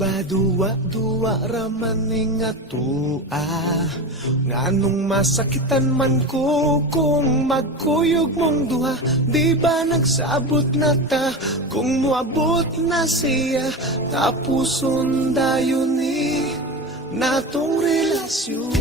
ba duwa-duwa raman nga tua? Nganong masakitan man ko kung magkuyog mong duha? Di ba nagsabot na ta kung muabot na siya? Tapuson dayon ni natong relasyon.